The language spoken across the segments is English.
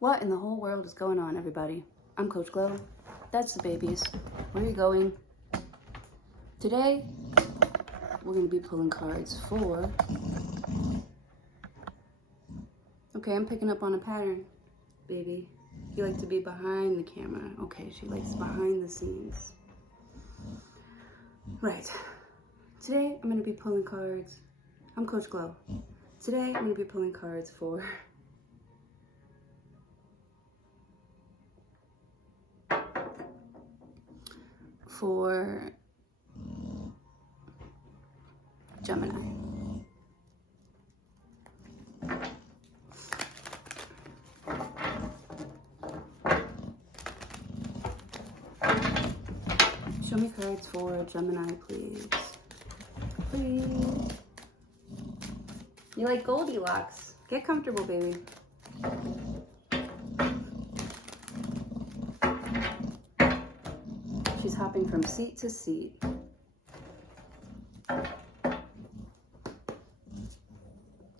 What in the whole world is going on, everybody? I'm Coach Glow. That's the babies. Where are you going? Today, we're going to be pulling cards for... Okay, I'm picking up on a pattern, baby. You like to be behind the camera. Okay, she likes behind the scenes. Right. Today, I'm going to be pulling cards. I'm Coach Glow. Today, I'm going to be pulling cards for... Gemini. Show me cards for Gemini, please. Please. You like Goldilocks. Get comfortable, baby. She's hopping from seat to seat.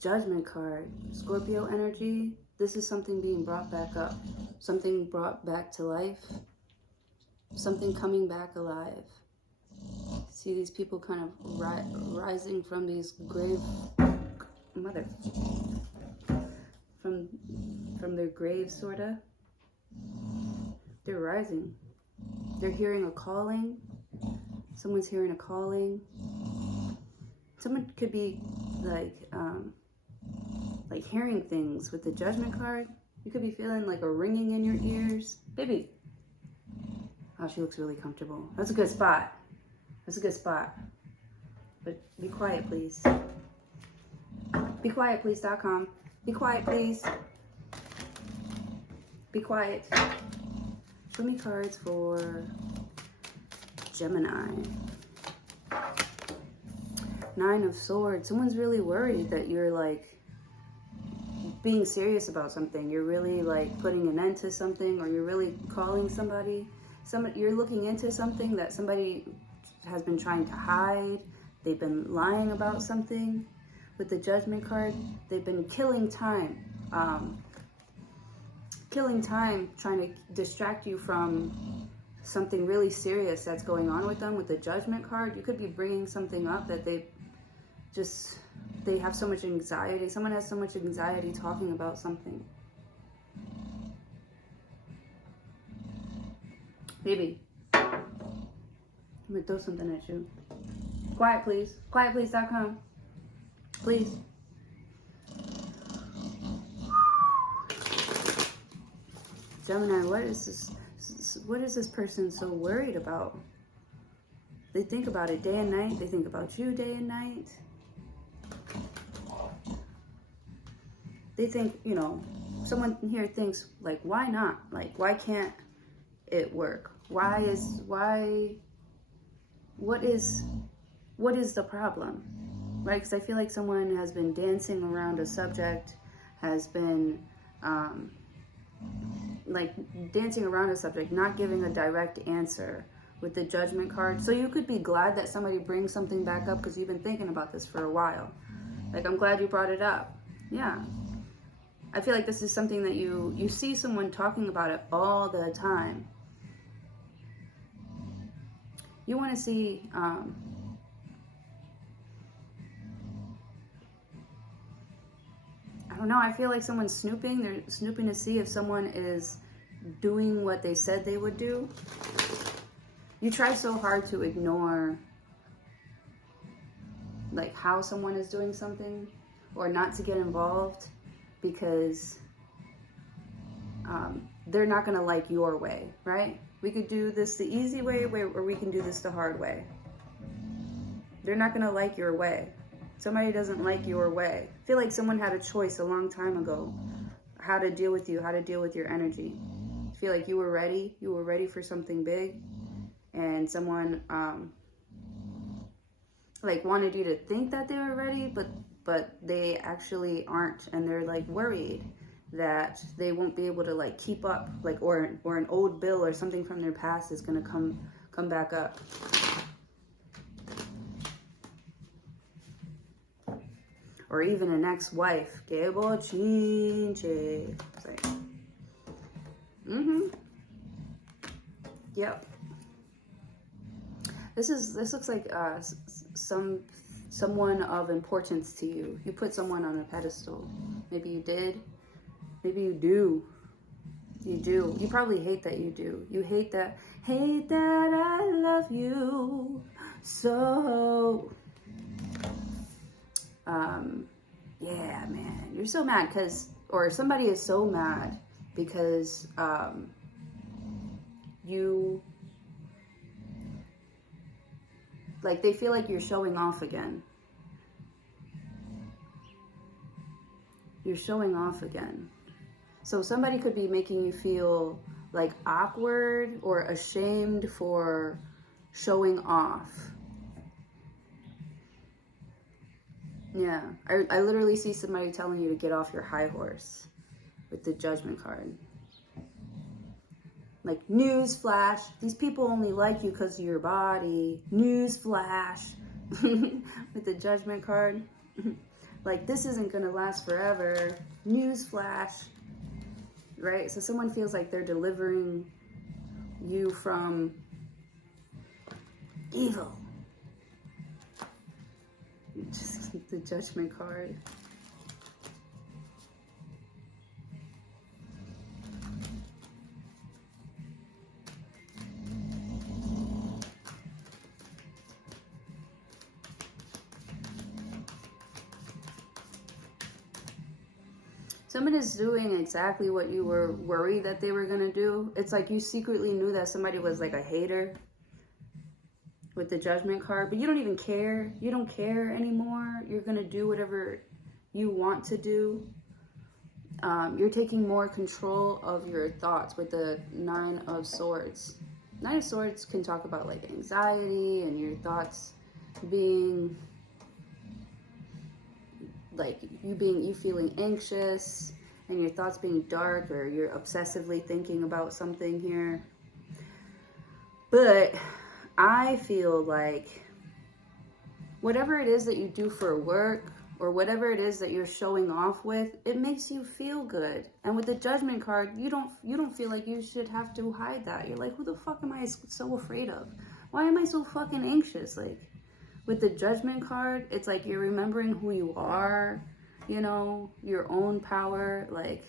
Judgment card. Scorpio energy. This is something being brought back up. Something brought back to life. Something coming back alive. See these people kind of rising from these grave... Mother. From their graves, sort of. They're rising. They're hearing a calling. Someone's hearing a calling. Someone could be like hearing things with the Judgment card. You could be feeling like a ringing in your ears. Baby. Oh, she looks really comfortable. That's a good spot. That's a good spot. But be quiet, please. Be quiet, please.com. Be quiet, please. Be quiet. Show me cards for Gemini. Nine of Swords. Someone's really worried that you're like being serious about something. You're really like putting an end to something, or you're really calling somebody. You're looking into something that somebody has been trying to hide. They've been lying about something. With the Judgment card, they've been killing time. Killing time trying to distract you from something really serious that's going on with them. With the Judgment card, you could be bringing something up that they have so much anxiety. Someone has so much anxiety talking about something. Baby, I'm gonna throw something at you. Quiet, please. Quietplease.com. Please. Gemini, what is this? What is this person so worried about? They think about it day and night. They think about you day and night. They think, you know, someone here thinks, like, why not? Like, why can't it work? What is the problem? Right? Because I feel like someone has been dancing around a subject, has been dancing around a subject, not giving a direct answer with the Judgment card. So you could be glad that somebody brings something back up because you've been thinking about this for a while. Like, I'm glad you brought it up. Yeah. I feel like this is something that you see someone talking about it all the time. You want to see... I don't know, I feel like someone's snooping. They're snooping to see if someone is doing what they said they would do. You try so hard to ignore like how someone is doing something, or not to get involved, because they're not going to like your way, right? We could do this the easy way, or we can do this the hard way. They're not going to like your way. Somebody doesn't like your way. I feel like someone had a choice a long time ago how to deal with you, how to deal with your energy. I feel like you were ready. You were ready for something big, and someone like wanted you to think that they were ready, but they actually aren't, and they're like worried that they won't be able to like keep up, like or an old bill or something from their past is gonna come back up. Or even an ex-wife. Que bochinche. Sorry. Yep. This looks like someone of importance to you. You put someone on a pedestal. Maybe you did. Maybe you do. You do. You probably hate that you do. You hate that I love you so. Yeah, man. You're so mad or somebody is so mad because you, like, they feel like you're showing off again. You're showing off again. So somebody could be making you feel like awkward or ashamed for showing off. Yeah, I literally see somebody telling you to get off your high horse with the Judgment card. Like, news flash, these people only like you because of your body. News flash with the Judgment card. Like, this isn't going to last forever. News flash. Right? So someone feels like they're delivering you from evil. Just the Judgment card. Someone is doing exactly what you were worried that they were going to do. It's like you secretly knew that somebody was like a hater with the Judgment card, but you don't even care. You don't care anymore. You're going to do whatever you want to do. You're taking more control of your thoughts with the Nine of Swords. Nine of Swords can talk about like anxiety and your thoughts being like you feeling anxious and your thoughts being dark, or you're obsessively thinking about something here. But I feel like whatever it is that you do for work or whatever it is that you're showing off with, it makes you feel good. And with the Judgment card, you don't feel like you should have to hide that. You're like, who the fuck am I so afraid of? Why am I so fucking anxious? Like, with the Judgment card, it's like you're remembering who you are, you know, your own power. Like,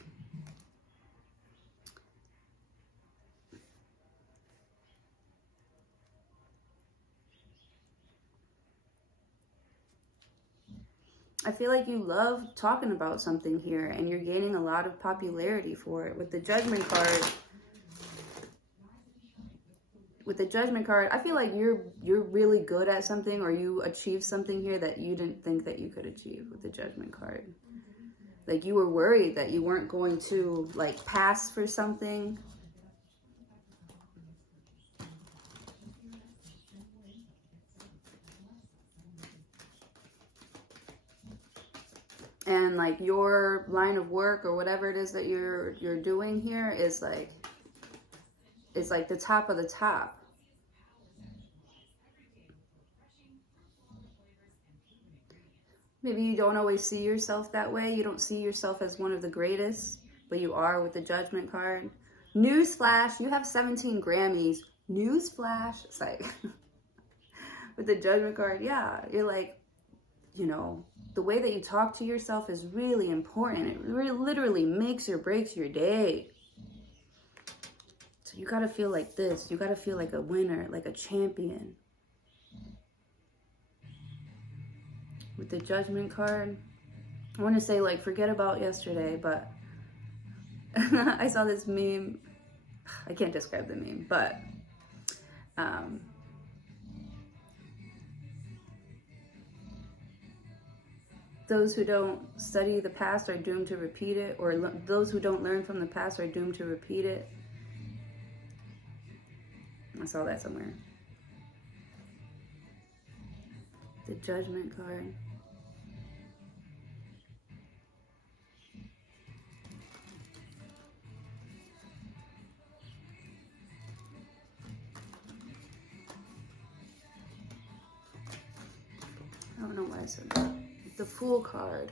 I feel like you love talking about something here and you're gaining a lot of popularity for it. With the Judgment card, I feel like you're really good at something, or you achieved something here that you didn't think that you could achieve with the Judgment card. Like, you were worried that you weren't going to, like, pass for something. And, like, your line of work or whatever it is that you're doing here is like, it's like the top of the top. Maybe you don't always see yourself that way. You don't see yourself as one of the greatest, but you are with the Judgment card. Newsflash, you have 17 Grammys. Newsflash. It's like, with the Judgment card, yeah, you're like, you know, the way that you talk to yourself is really important. It literally makes or breaks your day. So you gotta feel like this. You gotta feel like a winner, like a champion. With the Judgment card, I want to say, like, forget about yesterday, but I saw this meme. I can't describe the meme, but those who don't study the past are doomed to repeat it, or those who don't learn from the past are doomed to repeat it. I saw that somewhere. The Judgment card. I don't know why I said that. The Fool card.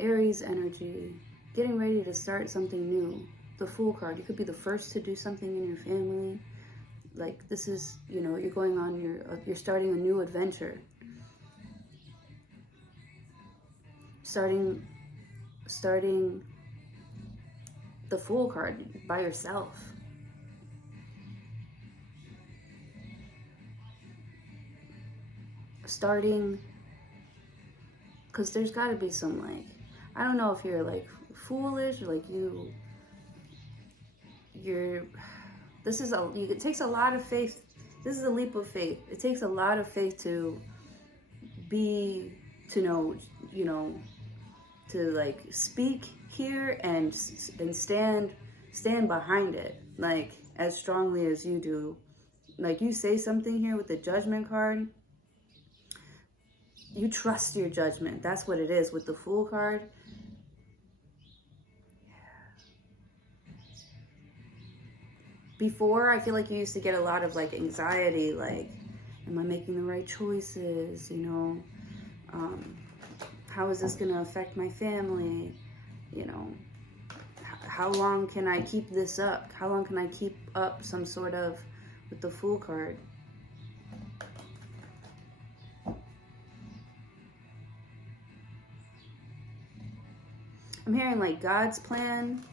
Aries energy. Getting ready to start something new. The Fool card. You could be the first to do something in your family. like, this is, you know, you're going on you're starting a new adventure. Starting the Fool card by yourself. Starting, because there's got to be some, like, I don't know if you're like foolish or like it takes a lot of faith. This is a leap of faith. It takes a lot of faith to know, you know, to like speak here and stand behind it, like, as strongly as you do. Like, you say something here with the Judgment card, you trust your judgment. That's what it is with the Fool card. Before, I feel like you used to get a lot of like anxiety, like, am I making the right choices, you know? How is this going to affect my family? You know, how long can I keep this up? How long can I keep up some sort of, with the Fool card? I'm hearing like God's plan.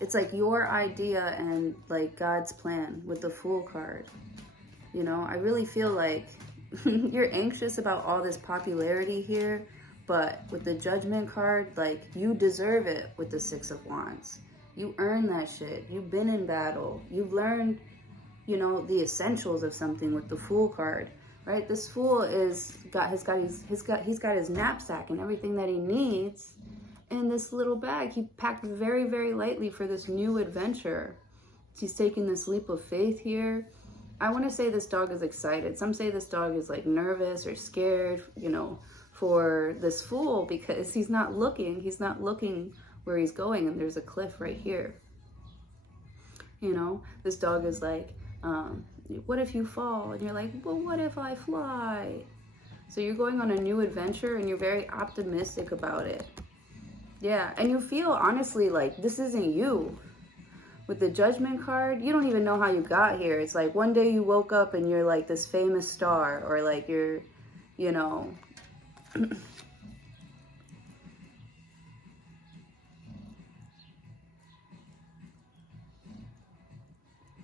It's like your idea and like God's plan with the Fool card. You know, I really feel like you're anxious about all this popularity here, but with the Judgment card, like, you deserve it with the Six of Wands. You earn that shit. You've been in battle. You've learned, you know, the essentials of something with the Fool card, right? This Fool he's got his knapsack and everything that he needs in this little bag. He packed very, very lightly for this new adventure. He's taking this leap of faith here. I want to say this dog is excited. Some say this dog is like nervous or scared, you know, for this Fool, because he's not looking where he's going, and there's a cliff right here. You know, this dog is like, what if you fall? And you're like, well, what if I fly? So you're going on a new adventure and you're very optimistic about it. Yeah, and you feel honestly like this isn't you. With the Judgment card, you don't even know how you got here. It's like one day you woke up and you're like this famous star, or like you're, you know,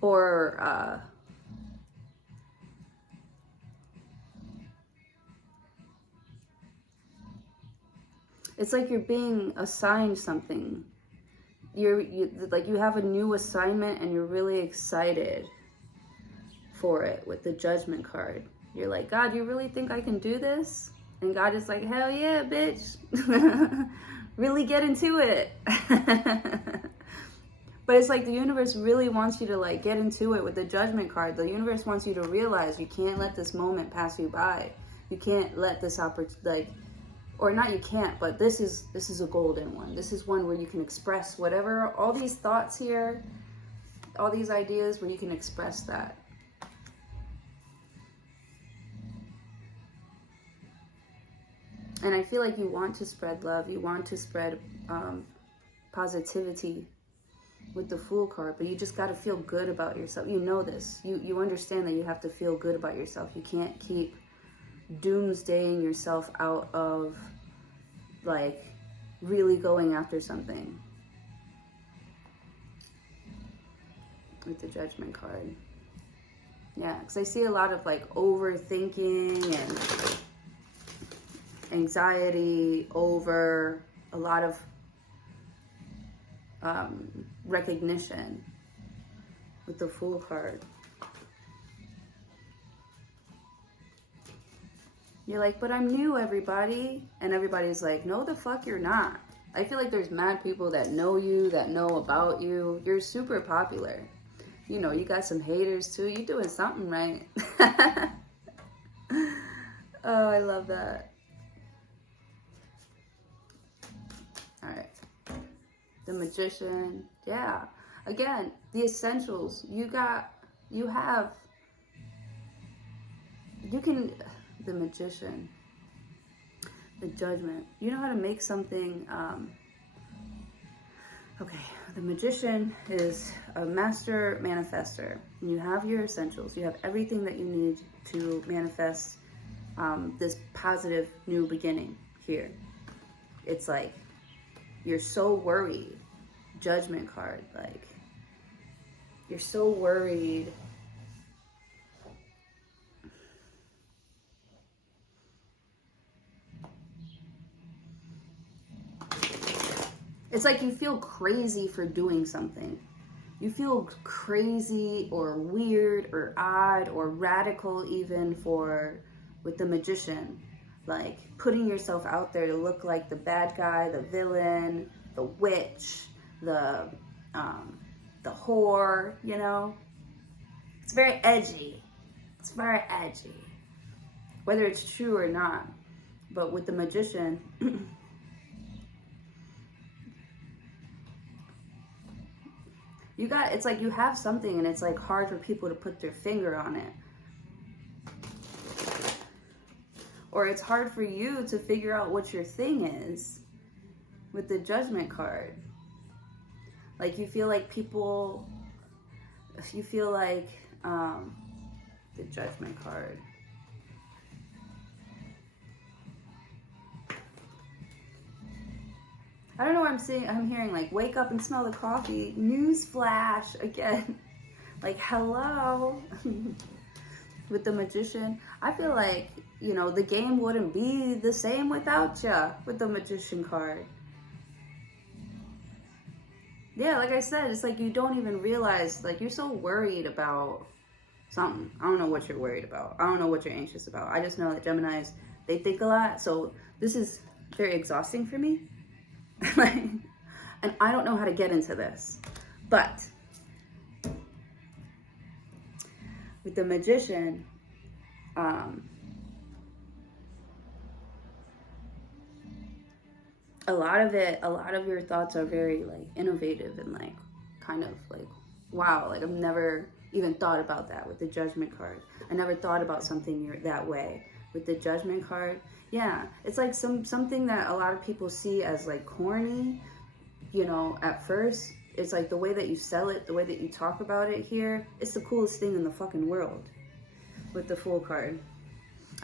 or it's like you're being assigned something. You have a new assignment and you're really excited for it with the Judgment card. You're like, God, you really think I can do this? And God is like, hell yeah, bitch. Really get into it. But it's like the universe really wants you to like get into it with the Judgment card. The universe wants you to realize you can't let this moment pass you by. You can't let this opportunity, or not you can't, but this is a golden one. This is one where you can express whatever, all these thoughts here, all these ideas where you can express that. And I feel like you want to spread love. You want to spread positivity with the Fool card, but you just got to feel good about yourself. You know this. You understand that you have to feel good about yourself. You can't keep doomsdaying yourself out of like really going after something with the Judgment card. Yeah, because I see a lot of like overthinking and anxiety over a lot of recognition with the Fool card. You're like, but I'm new, everybody. And everybody's like, no, the fuck you're not. I feel like there's mad people that know you, that know about you. You're super popular. You know, you got some haters too. You're doing something right. Oh, I love that. All right. The Magician. Yeah. Again, the essentials. You can... The Magician, the Judgment. You know how to make something, okay, The Magician is a master manifester. You have your essentials. You have everything that you need to manifest this positive new beginning here. It's like you're so worried. Judgment card. Like, you're so worried. It's like you feel crazy for doing something. You feel crazy or weird or odd or radical even with the Magician. Like putting yourself out there to look like the bad guy, the villain, the witch, the whore, you know? It's very edgy. It's very edgy. Whether it's true or not. But with the Magician, it's like you have something and it's like hard for people to put their finger on it. Or it's hard for you to figure out what your thing is with the Judgment card. Like you feel like the Judgment card. I don't know what I'm seeing. I'm hearing like, wake up and smell the coffee. News flash again. Like, hello. With the Magician. I feel like, you know, the game wouldn't be the same without ya with the Magician card. Yeah, like I said, it's like you don't even realize, like you're so worried about something. I don't know what you're worried about. I don't know what you're anxious about. I just know that Geminis, they think a lot. So this is very exhausting for me. And I don't know how to get into this. But with the Magician, a lot of your thoughts are very like innovative and like kind of like, wow, like I've never even thought about that with the Judgment card. I never thought about something that way with the Judgment card. Yeah, it's like something that a lot of people see as like corny, you know, at first. It's like the way that you sell it, the way that you talk about it here, it's the coolest thing in the fucking world with the Fool card.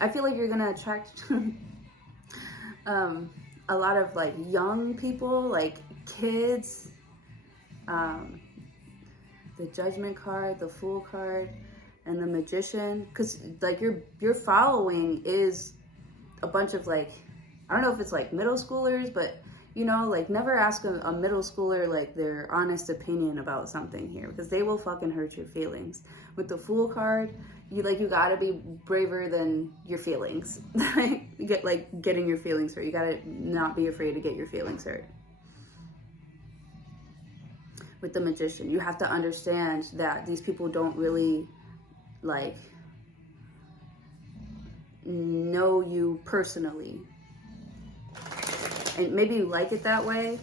I feel like you're gonna attract a lot of like young people, like kids, the Judgment card, the Fool card, and the Magician, because like your following is a bunch of like, I don't know if it's like middle schoolers, but you know, like never ask a middle schooler like their honest opinion about something here, because they will fucking hurt your feelings. With the Fool card, you gotta be braver than your feelings. Getting your feelings hurt. You gotta not be afraid to get your feelings hurt. With the Magician, you have to understand that these people don't really like know you personally, and maybe you like it that way.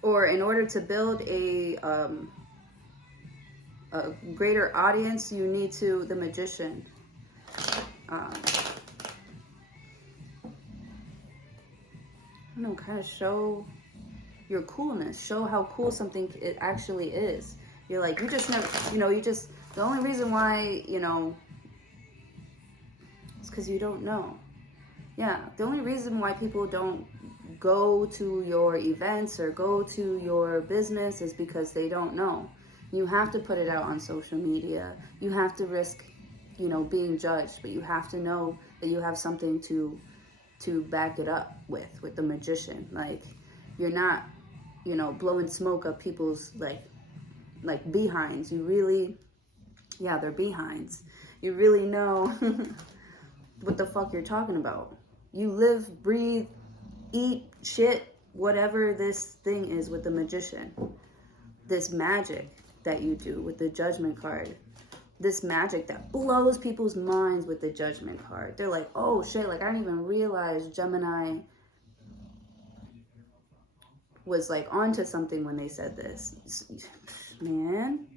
Or in order to build a greater audience, you need the Magician. I don't know, kind of show your coolness, show how cool something it actually is. You're like, you just never, the only reason why, it's because you don't know. Yeah, the only reason why people don't go to your events or go to your business is because they don't know. You have to put it out on social media. You have to risk, being judged, but you have to know that you have something to back it up with the Magician. Like, you're not, blowing smoke up people's like behinds. You really, yeah, they're behinds. You really know what the fuck you're talking about. You live, breathe, eat, shit, whatever this thing is with the Magician. This magic that you do with the Judgment card. This magic that blows people's minds with the Judgment card. They're like, oh shit, like I didn't even realize Gemini was like onto something when they said this. Man.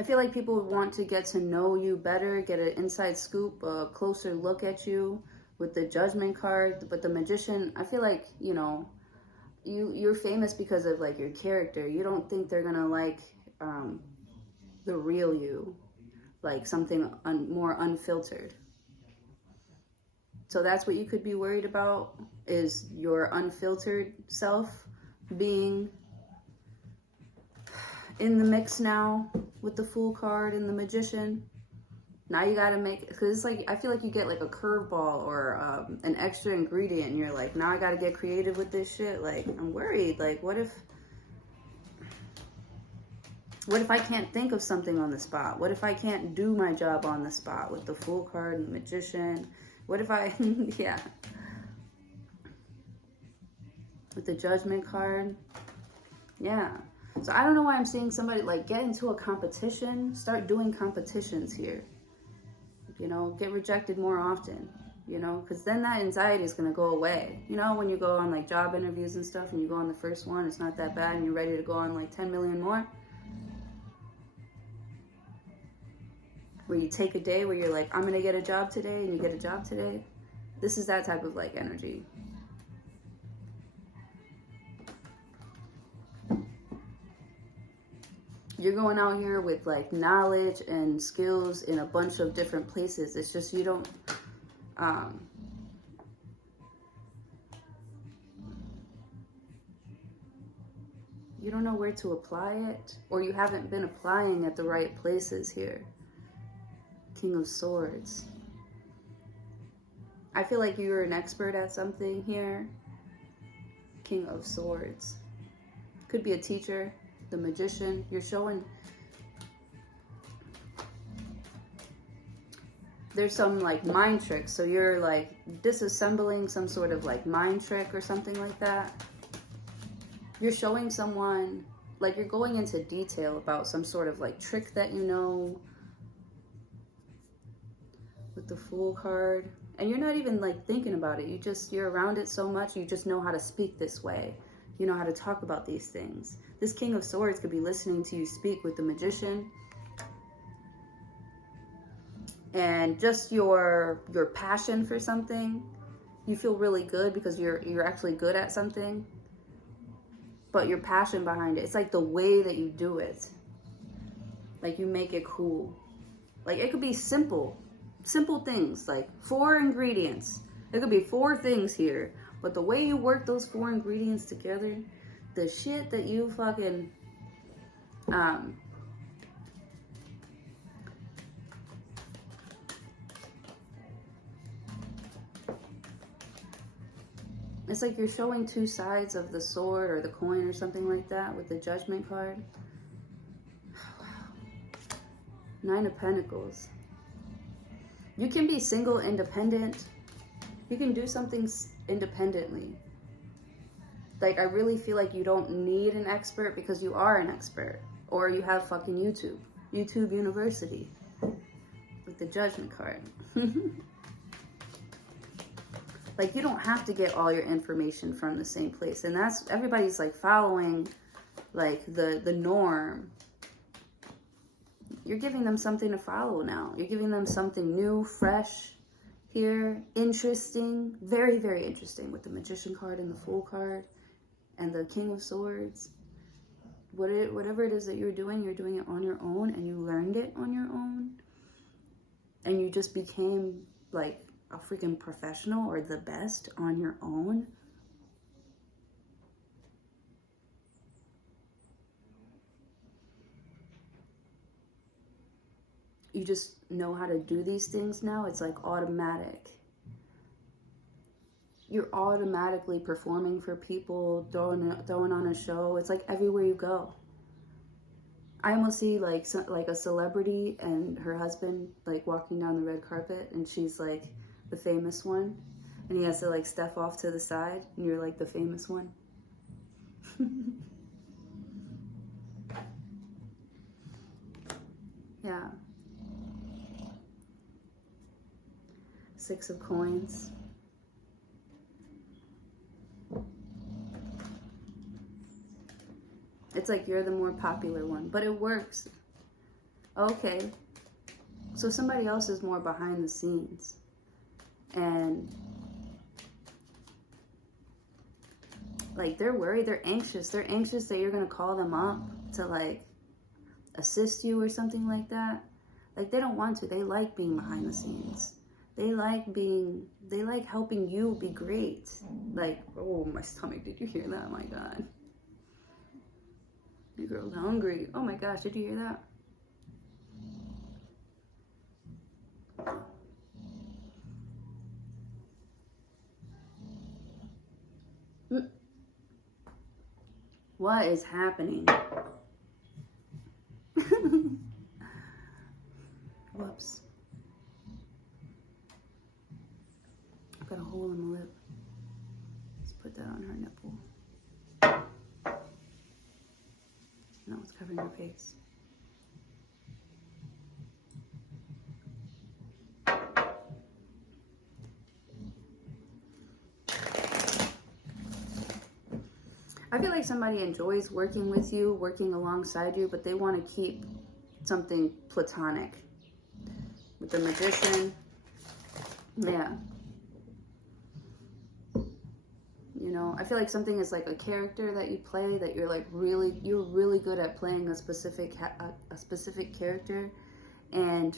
I feel like people want to get to know you better, get an inside scoop, a closer look at you with the Judgment card. But the Magician, I feel like, you know, you're famous because of like your character. You don't think they're gonna like the real you, like something more unfiltered. So that's what you could be worried about, is your unfiltered self being in the mix now with the Fool card and the Magician. Now you gotta make, because it's like, I feel like you get like a curveball or an extra ingredient, and you're like, now I gotta get creative with this shit. Like, I'm worried. Like, what if I can't think of something on the spot? What if I can't do my job on the spot with the Fool card and the Magician? What if I, yeah. With the Judgment card, yeah. So I don't know why I'm seeing somebody like get into a competition, start doing competitions here. You know, get rejected more often, you know, because then that anxiety is going to go away. You know, when you go on like job interviews and stuff and you go on the first one, it's not that bad and you're ready to go on like 10 million more. Where you take a day where you're like, I'm going to get a job today, and you get a job today. This is that type of like energy. You're going out here with like knowledge and skills in a bunch of different places. It's just you don't know where to apply it, or you haven't been applying at the right places here. King of Swords. I feel like you're an expert at something here. King of Swords. Could be a teacher. The Magician. You're showing there's some like mind tricks. So you're like disassembling some sort of like mind trick or something like that. You're showing someone, like you're going into detail about some sort of like trick that you know. With the Fool card. And you're not even like thinking about it. You're around it so much, you just know how to speak this way. You know how to talk about these things. This King of Swords could be listening to you speak with the Magician. And just your passion for something. You feel really good because you're actually good at something. But your passion behind it, it's like the way that you do it. Like you make it cool. Like it could be simple things, like 4 ingredients. It could be 4 things here, but the way you work those 4 ingredients together, the shit that you fucking it's like you're showing 2 sides of the sword or the coin or something like that with the Judgment card. Wow. 9 of Pentacles. You can be single, independent. You can do something independently. Like, I really feel like you don't need an expert because you are an expert. Or you have fucking YouTube. YouTube University. With the Judgment card. Like, you don't have to get all your information from the same place. And that's, everybody's like following like the norm. You're giving them something to follow now. You're giving them something new, fresh here, interesting, very, very interesting with the Magician card and the Fool card and the King of Swords. Whatever it is that you're doing it on your own, and you learned it on your own. And you just became like a freaking professional or the best on your own. You just know how to do these things now. It's like automatic. You're automatically performing for people, throwing on a show. It's like everywhere you go. I almost see like a celebrity and her husband like walking down the red carpet, and she's like the famous one, and he has to like step off to the side, and you're like the famous one. Yeah. 6 of Coins. It's like you're the more popular one, but it works. Okay. So somebody else is more behind the scenes. And like they're worried, they're anxious. They're anxious that you're going to call them up to like assist you or something like that. Like they don't want to. They like being behind the scenes. They like helping you be great. Like, oh, my stomach, did you hear that? Oh my God. Your girl's hungry. Oh my gosh, did you hear that? What is happening? Whoops. I've got a hole in my lip. Let's put that on her nipple. No, it's covering her face. I feel like somebody enjoys working with you, working alongside you, but they want to keep something platonic. With the Magician, yeah. You know, I feel like something is like a character that you play that you're really good at playing a specific character, and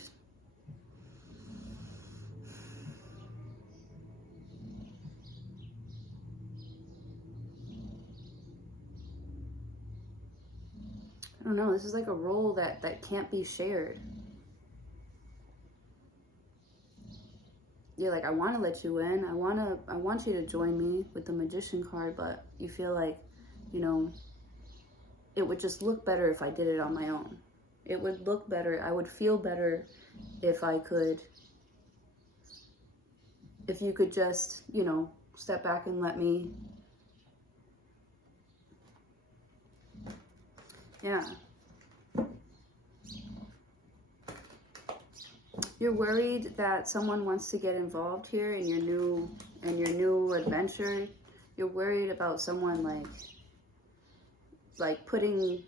I don't know, this is like a role that can't be shared. You're like, I want to let you in. I want you to join me with the Magician card, but you feel like, you know, it would just look better if I did it on my own. It would look better. I would feel better if you could just, you know, step back and let me. Yeah. You're worried that someone wants to get involved here in your new adventure. You're worried about someone like putting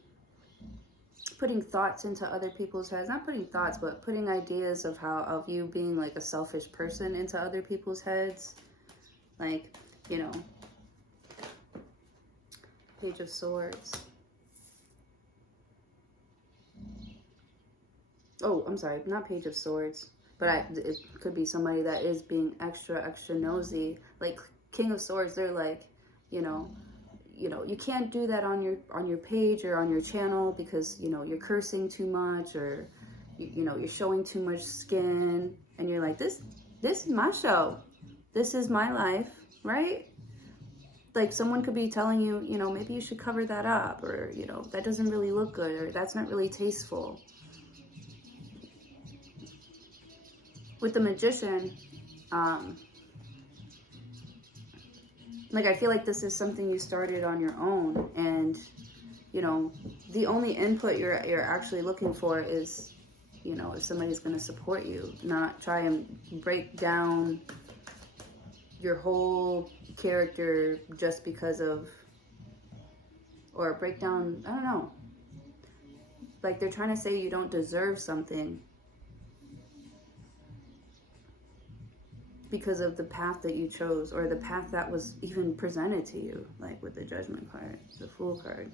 thoughts into other people's heads. Not putting thoughts, but putting ideas of you being like a selfish person into other people's heads. Like, you know, Page of Swords. Oh, I'm sorry, not Page of Swords, but it could be somebody that is being extra nosy. Like King of Swords, they're like, you know, you can't do that on your page or on your channel because, you know, you're cursing too much, or you know, you're showing too much skin, and you're like, this is my show, this is my life, right? Like someone could be telling you, you know, maybe you should cover that up, or, you know, that doesn't really look good, or that's not really tasteful. With the Magician, like I feel like this is something you started on your own, and, you know, the only input you're actually looking for is, you know, if somebody's going to support you, not try and break down your whole character just because of, or break down, I don't know, like they're trying to say you don't deserve something because of the path that you chose, or the path that was even presented to you, like with the Judgment card, the Fool card.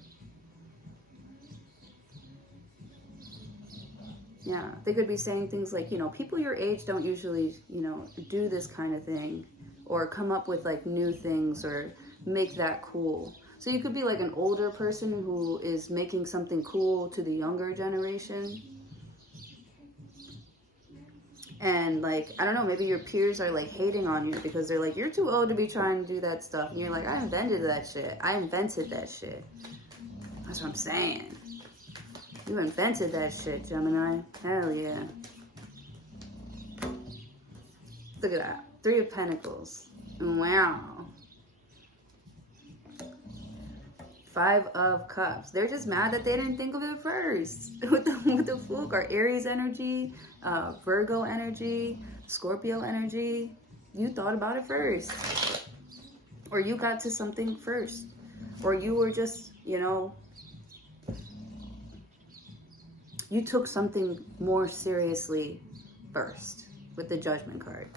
Yeah, they could be saying things like, you know, people your age don't usually, you know, do this kind of thing, or come up with like new things, or make that cool. So you could be like an older person who is making something cool to the younger generation. And like, I don't know, maybe your peers are like hating on you because they're like, you're too old to be trying to do that stuff. And you're like, I invented that shit. I invented that shit. That's what I'm saying. You invented that shit, Gemini. Hell yeah. Look at that. 3 of Pentacles. Wow. 5 of Cups. They're just mad that they didn't think of it first. with the Fool card. Aries energy, Virgo energy, Scorpio energy. You thought about it first. Or you got to something first. Or you were just, you know, you took something more seriously first with the Judgment card.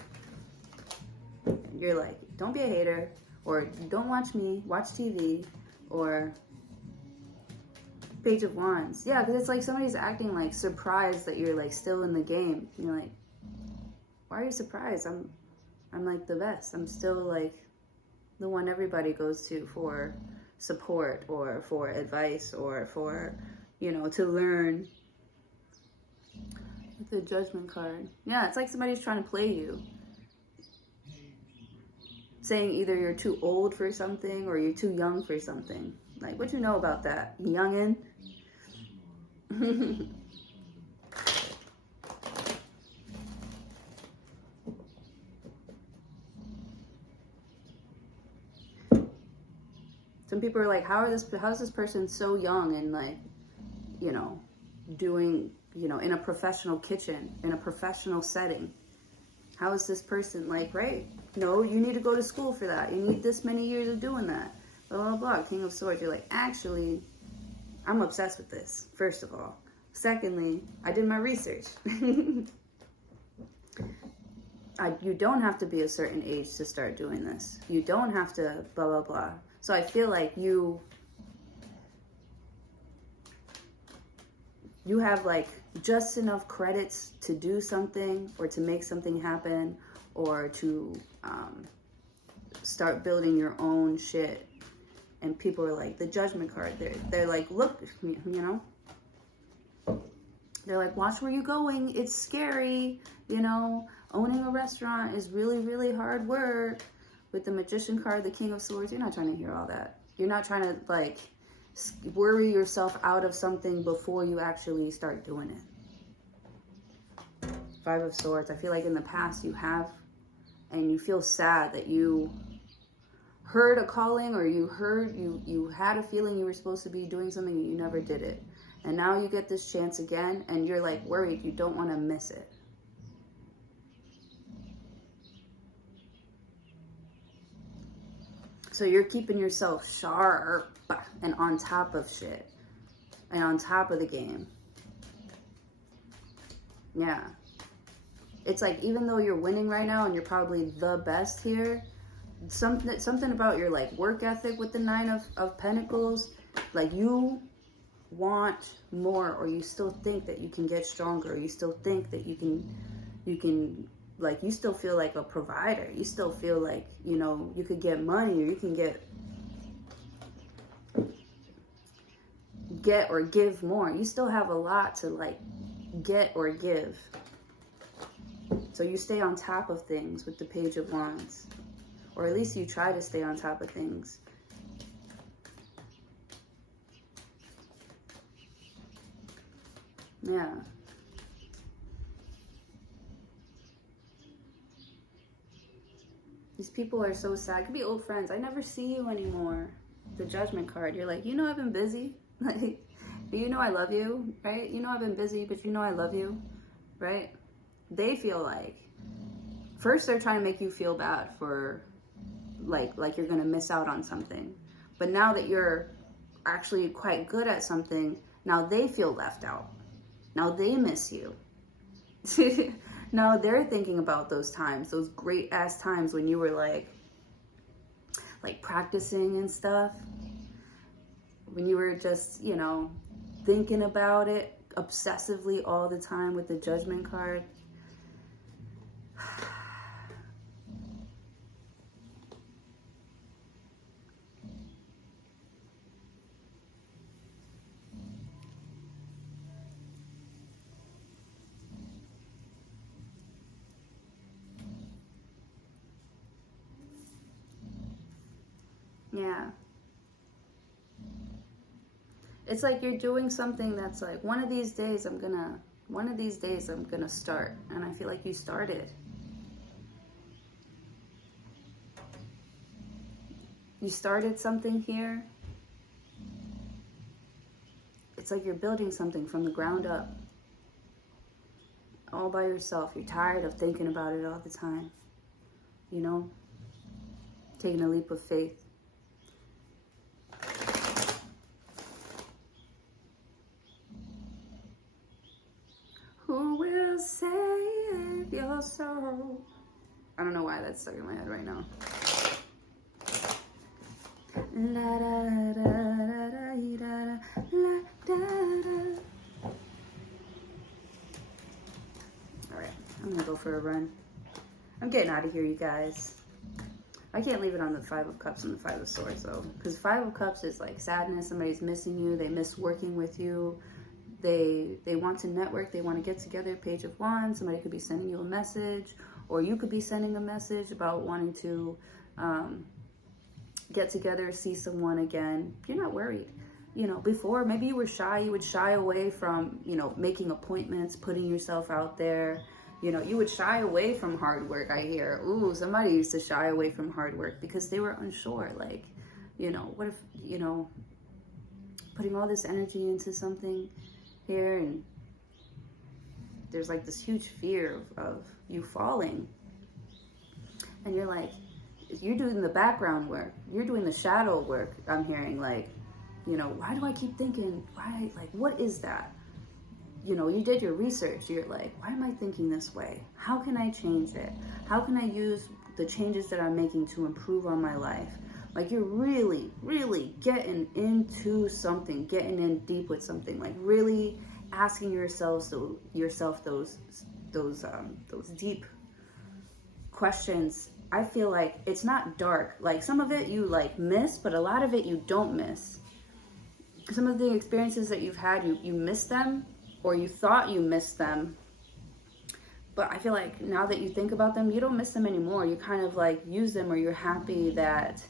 You're like, don't be a hater, or don't watch me, watch TV, or Page of Wands. Yeah, because it's like somebody's acting like surprised that you're like still in the game. You're like, why are you surprised? I'm like the best. I'm still like the one everybody goes to for support or for advice or for, you know, to learn. With the Judgment card. Yeah, it's like somebody's trying to play you. Saying either you're too old for something or you're too young for something. Like, what you know about that, youngin'? Some people are like, how is this person so young and like, you know, doing, you know, in a professional kitchen, in a professional setting? How is this person like, right? No, you need to go to school for that. You need this many years of doing that. Blah, blah, blah. King of Swords. You're like, actually, I'm obsessed with this, first of all. Secondly, I did my research. You don't have to be a certain age to start doing this. You don't have to blah, blah, blah. So I feel like you have like just enough credits to do something or to make something happen or to start building your own shit. And people are like, the Judgment card, they're like, look, you know, they're like, watch where you're going. It's scary. You know, owning a restaurant is really, really hard work. With the Magician card, the King of Swords, you're not trying to hear all that. You're not trying to like worry yourself out of something before you actually start doing it. Five of Swords, I feel like in the past you have, and you feel sad that you heard a calling or you had a feeling you were supposed to be doing something and you never did it. And now you get this chance again and you're like worried you don't want to miss it. So you're keeping yourself sharp and on top of shit and on top of the game. Yeah. It's like, even though you're winning right now and you're probably the best here, something about your like work ethic with the Nine of Pentacles, like you want more, or you still think that you can get stronger, or you still think that you can like, you still feel like a provider. You still feel like, you know, you could get money, or you can get or give more. You still have a lot to like get or give. So you stay on top of things with the Page of Wands. Or at least you try to stay on top of things. Yeah. These people are so sad. It could be old friends. I never see you anymore. The Judgment card. You're like, you know I've been busy. Like, you know I love you, right? You know I've been busy, but you know I love you, right? They feel like, first they're trying to make you feel bad for, like you're going to miss out on something. But now that you're actually quite good at something, now they feel left out. Now they miss you. Now they're thinking about those times, those great ass times when you were like practicing and stuff. When you were just, you know, thinking about it obsessively all the time with the Judgment card. Yeah. It's like you're doing something that's like, one of these days I'm gonna start. And I feel like you started. You started something here. It's like you're building something from the ground up. All by yourself. You're tired of thinking about it all the time. You know? Taking a leap of faith. that's stuck in my head right now. La da da da da da la da da. All right, I'm gonna go for a run. I'm getting out of here, you guys. I can't leave it on the Five of Cups and the Five of Swords though, because Five of Cups is like sadness. Somebody's missing you. They miss working with you. They want to network. They want to get together. Page of Wands. Somebody could be sending you a message, or you could be sending a message about wanting to get together, see someone again. You're not worried. You know, before maybe you were shy. You would shy away from, you know, making appointments, putting yourself out there. You know, you would shy away from hard work, I hear. Ooh, somebody used to shy away from hard work because they were unsure. Like, you know, what if, you know, putting all this energy into something here, and there's like this huge fear of you falling. And you're like, you're doing the background work. You're doing the shadow work, I'm hearing. Like, you know, why do I keep thinking, why, like, what is that? You know, you did your research. You're like, why am I thinking this way? How can I change it? How can I use the changes that I'm making to improve on my life? Like, you're really, really getting into something, getting in deep with something, like really asking yourself those deep questions. I feel like it's not dark. Like, some of it you like miss, but a lot of it you don't miss. Some of the experiences that you've had, you miss them, or you thought you missed them, but I feel like now that you think about them, you don't miss them anymore. You kind of like use them, or you're happy that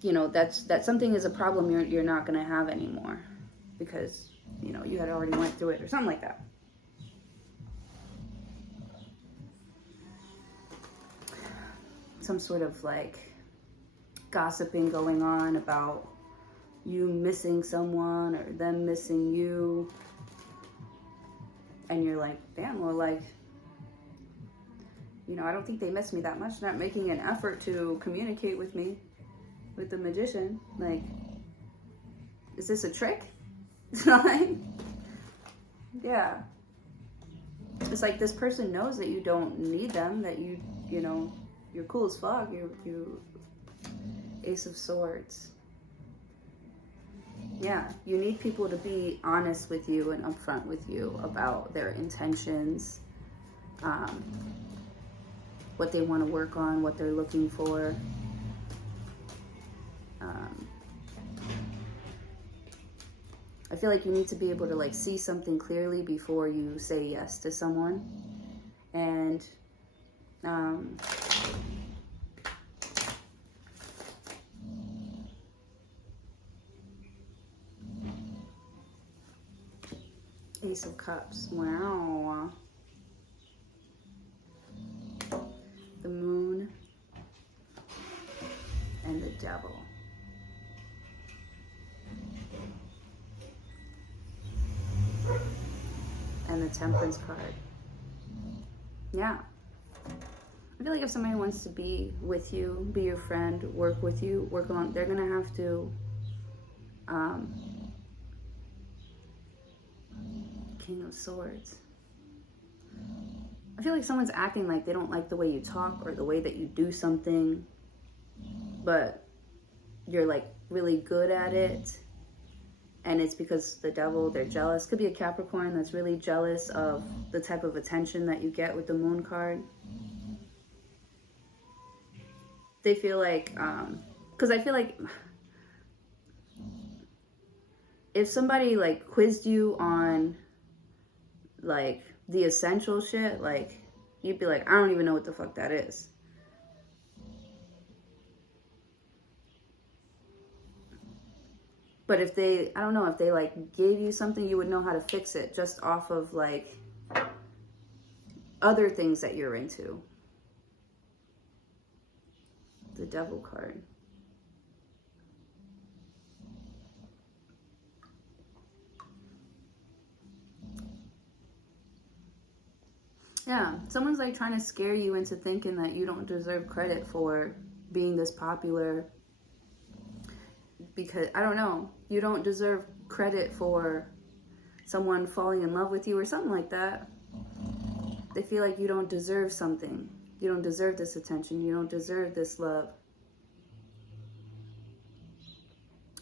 you know that something is a problem you're not going to have anymore, because you know you had already went through it or something like that. Some sort of like gossiping going on about you missing someone or them missing you, and you're like, damn, well, like, you know, I don't think they miss me that much. Not making an effort to communicate with me, with the Magician. Like, is this a trick? Like, yeah, it's like this person knows that you don't need them, that you know, you're cool as fuck. You Ace of Swords. Yeah, you need people to be honest with you and upfront with you about their intentions, what they want to work on, what they're looking for. I feel like you need to be able to like see something clearly before you say yes to someone. And Ace of Cups. Wow. The Moon and the Devil. And the Temperance card. Yeah. I feel like if somebody wants to be with you, be your friend, work with you, work along, they're gonna have to King of Swords. I feel like someone's acting like they don't like the way you talk or the way that you do something, but you're like really good at it, and it's because the Devil, they're jealous. Could be a Capricorn that's really jealous of the type of attention that you get with the Moon card. They feel like, because I feel like if somebody like quizzed you on like the essential shit, like you'd be like, I don't even know what the fuck that is. But if they, I don't know, if they like gave you something, you would know how to fix it just off of like other things that you're into. The Devil card. Yeah, someone's like trying to scare you into thinking that you don't deserve credit for being this popular, because, I don't know, you don't deserve credit for someone falling in love with you or something like that. They feel like you don't deserve something. You don't deserve this attention. You don't deserve this love.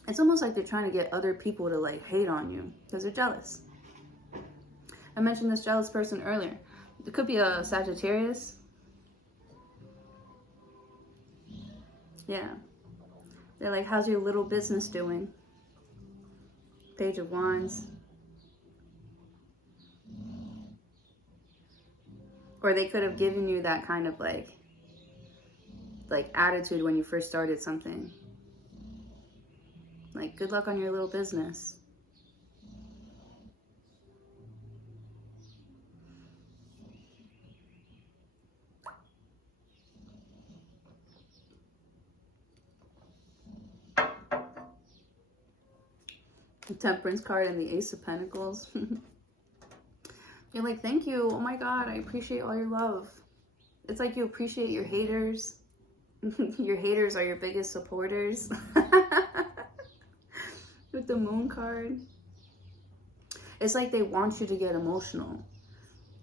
It's almost like they're trying to get other people to like hate on you because they're jealous. I mentioned this jealous person earlier. It could be a Sagittarius. Yeah. They're like, how's your little business doing? Page of Wands. Or they could have given you that kind of like attitude when you first started something. Like, good luck on your little business. The Temperance card and the Ace of Pentacles. You're like, thank you. Oh my God, I appreciate all your love. It's like you appreciate your haters. Your haters are your biggest supporters. With the Moon card. It's like they want you to get emotional.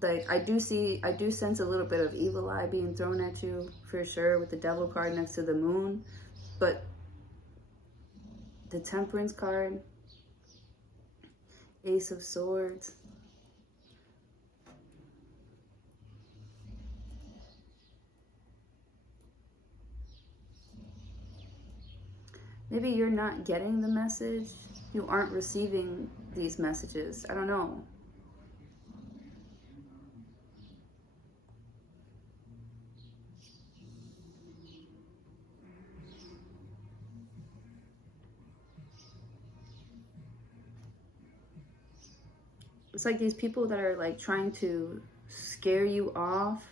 Like, I do sense a little bit of evil eye being thrown at you, for sure, with the Devil card next to the Moon. But the Temperance card, Ace of Swords. Maybe you're not getting the message. You aren't receiving these messages. I don't know. It's like these people that are like trying to scare you off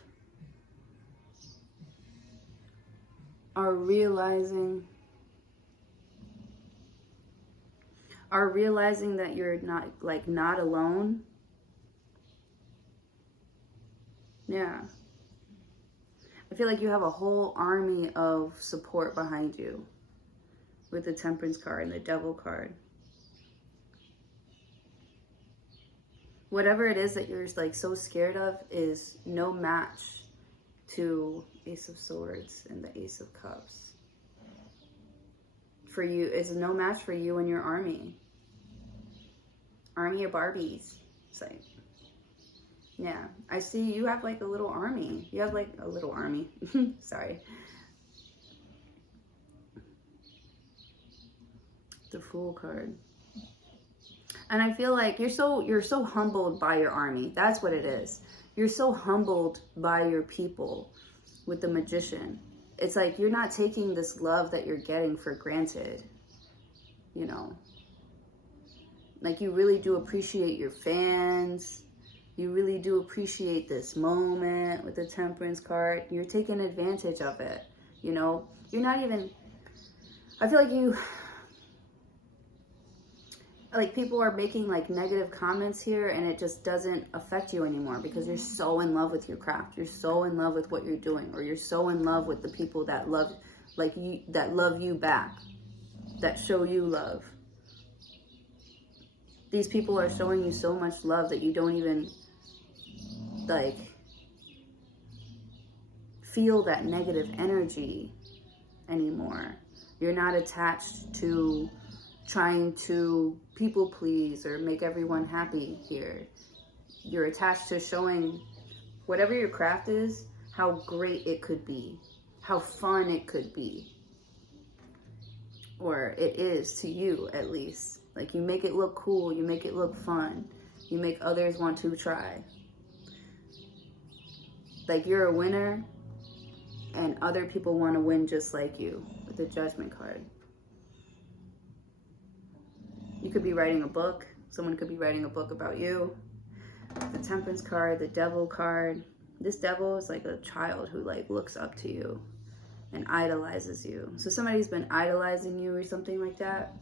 are realizing that you're not alone. Yeah. I feel like you have a whole army of support behind you with the Temperance card and the Devil card. Whatever it is that you're like so scared of is no match to Ace of Swords and the Ace of Cups. For you, it's no match for you and your army. Army of Barbies. It's like, yeah. I see you have like a little army. You have like a little army. Sorry. The Fool card. And I feel like you're so humbled by your army. That's what it is. You're so humbled by your people with the Magician. It's like you're not taking this love that you're getting for granted. You know. Like, you really do appreciate your fans. You really do appreciate this moment with the Temperance card. You're taking advantage of it. You know. You're not even... I feel like people are making like negative comments here, and it just doesn't affect you anymore because you're so in love with your craft. You're so in love with what you're doing, or you're so in love with the people that love you back, that show you love. These people are showing you so much love that you don't even like feel that negative energy anymore. You're not attached to trying to people please or make everyone happy here. You're attached to showing whatever your craft is, how great it could be, how fun it could be, or it is to you at least. Like, you make it look cool, you make it look fun, you make others want to try. Like, you're a winner and other people want to win just like you with the Judgment card. You could be writing a book. Someone could be writing a book about you. The Temperance card, the Devil card. This devil is like a child who like looks up to you and idolizes you. So somebody's been idolizing you or something like that.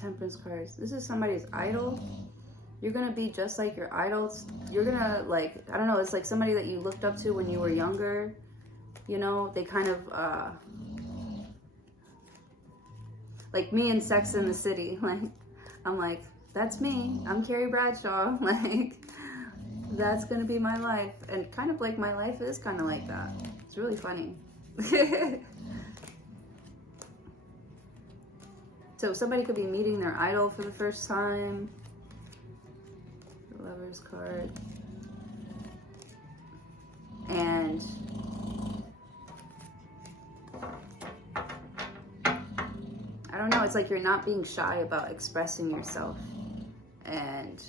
Temperance cards. This is somebody's idol. You're gonna be just like your idols. You're gonna, like, I don't know, it's like somebody that you looked up to when you were younger. You know, they kind of, like me in Sex and the City. Like, I'm like, that's me. I'm Carrie Bradshaw. Like, that's gonna be my life. And kind of like my life is kind of like that. It's really funny. So somebody could be meeting their idol for the first time. The Lover's card. And I don't know, it's like you're not being shy about expressing yourself. And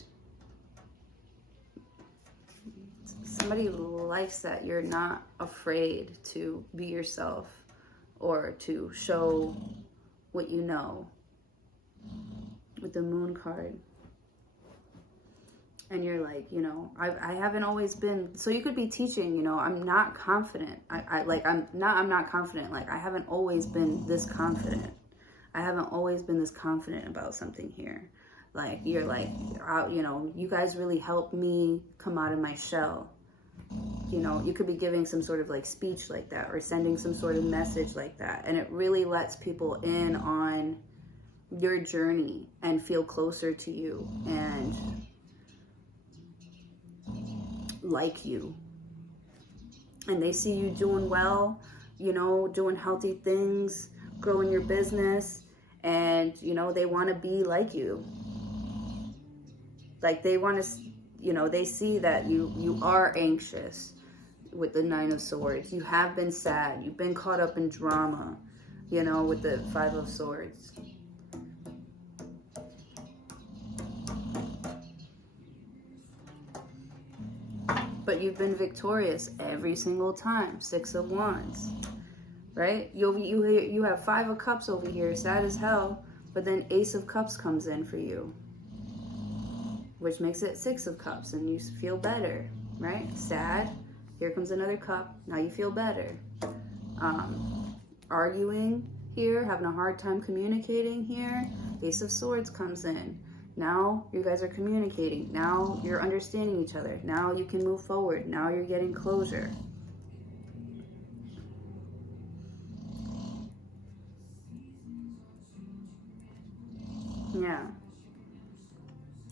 somebody likes that you're not afraid to be yourself or to show what you know. With the Moon card. And you're like, you know, I haven't always been, so you could be teaching, you know, I'm not confident. I'm not confident. Like, I haven't always been this confident. I haven't always been this confident about something here. Like, you're like, you know, you guys really helped me come out of my shell. You know, you could be giving some sort of like speech like that or sending some sort of message like that. And it really lets people in on your journey and feel closer to you and like you. And they see you doing well, you know, doing healthy things, growing your business, and, you know, they want to be like you. Like, they want to, you know, they see that you are anxious with the Nine of Swords. You have been sad. You've been caught up in drama, you know, with the Five of Swords. But you've been victorious every single time. Six of Wands, right? You have Five of Cups over here, sad as hell, but then Ace of Cups comes in for you, which makes it Six of Cups, and you feel better, right? Sad, here comes another cup, now you feel better. Arguing here, having a hard time communicating here, Ace of Swords comes in. Now you guys are communicating. Now you're understanding each other. Now you can move forward. Now you're getting closure. Yeah.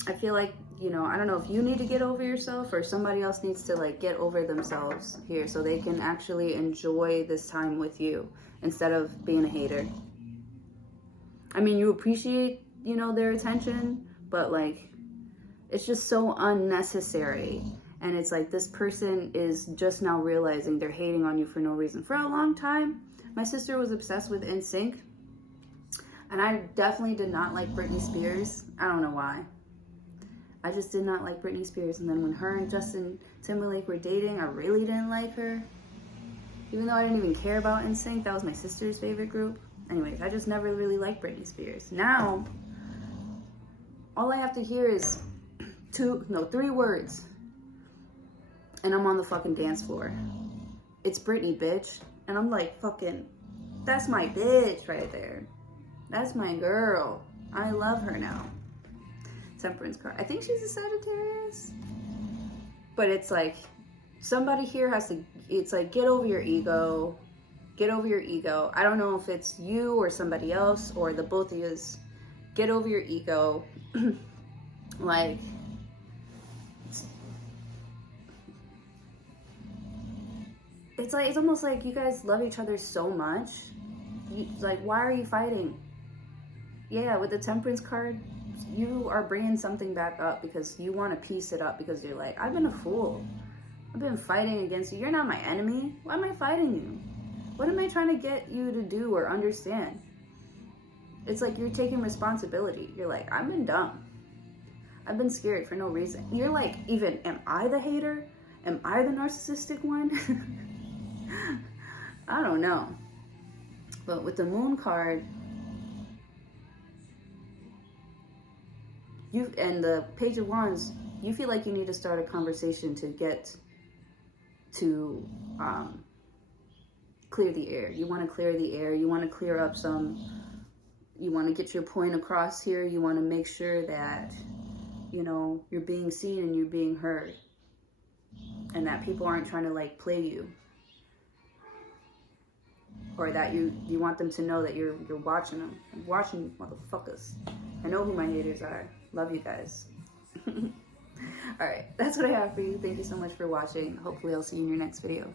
I feel like, you know, I don't know if you need to get over yourself or somebody else needs to like get over themselves here so they can actually enjoy this time with you instead of being a hater. I mean, you appreciate, you know, their attention, but like, it's just so unnecessary. And it's like this person is just now realizing they're hating on you for no reason. For a long time, my sister was obsessed with NSYNC. And I definitely did not like Britney Spears. I don't know why. I just did not like Britney Spears. And then when her and Justin Timberlake were dating, I really didn't like her. Even though I didn't even care about NSYNC, that was my sister's favorite group. Anyways, I just never really liked Britney Spears. Now, all I have to hear is 3 words. And I'm on the fucking dance floor. It's Britney, bitch. And I'm like, fucking, that's my bitch right there. That's my girl. I love her now. Temperance card. I think she's a Sagittarius. But it's like, somebody here has to, it's like, get over your ego. Get over your ego. I don't know if it's you or somebody else or the both of yous. Get over your ego. Like, it's like, it's almost like you guys love each other so much. Like, why are you fighting? Yeah, with the Temperance card, you are bringing something back up because you want to piece it up because you're like, I've been a fool. I've been fighting against you. You're not my enemy. Why am I fighting you? What am I trying to get you to do or understand? It's like you're taking responsibility. You're like, I've been dumb. I've been scared for no reason. You're like, even, am I the hater? Am I the narcissistic one? I don't know. But with the Moon card, you and the Page of Wands, you feel like you need to start a conversation to get to clear the air. You want to clear the air. You want to clear up some, you want to get your point across here. You want to make sure that you know, you're being seen and you're being heard. And that people aren't trying to like play you. Or that you want them to know that you're watching them. I'm watching you, motherfuckers. I know who my haters are. Love you guys. Alright, that's what I have for you. Thank you so much for watching. Hopefully I'll see you in your next video.